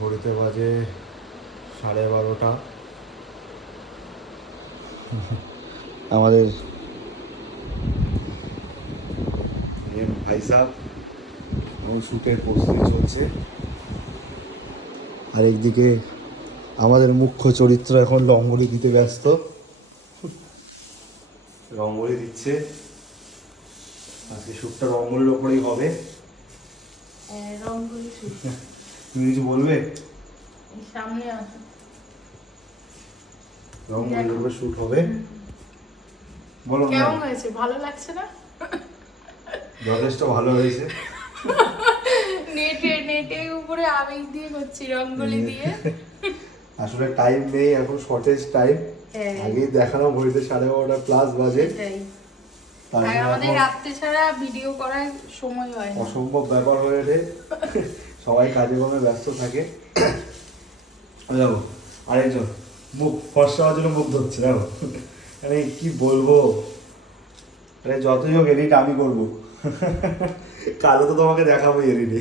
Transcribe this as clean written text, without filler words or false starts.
ঘড়িতে বাজে 12:30। আমাদের ভাই সাহেব এখন শ্যুটের প্রস্তুতি চলছে, আর একদিকে আমাদের মুখ্য চরিত্র এখন রঙ্গোলি দিতে ব্যস্ত। রঙ্গোলি দিচ্ছে, আজকে শ্যুটটা রঙ্গোলির ওপরেই হবে। তুমি কিছু বলবে? সামনে আসো। রঙ্গোলির উপরে শ্যুট হবে, বলো না। কেমন হয়েছে? ভালো লাগছে না? যথেষ্ট ভালো হয়েছে। নেটে উপরে আবেগ দিয়ে করছি, রঙ্গোলি দিয়ে। আসলে টাইম নেই এখন, শর্টেজ টাইম। আগেই দেখানো ঘড়িতে 12:30+ বাজে। আর আমাদের রাত্রে ছাড়া ভিডিও করার সময় হয় না, অসম্ভব ব্যাপার হয়ে ওঠে। সবাই কাজে কর্মে ব্যস্ত থাকে। দেখো আরেকজন মুখ ফর্সা হওয়ার জন্য মুখ ধরছে, দেখো। আরে কি বলবো, আরে যতই হোক এডিট আমি করবো। কালো তো তোমাকে দেখাবো এডিটে।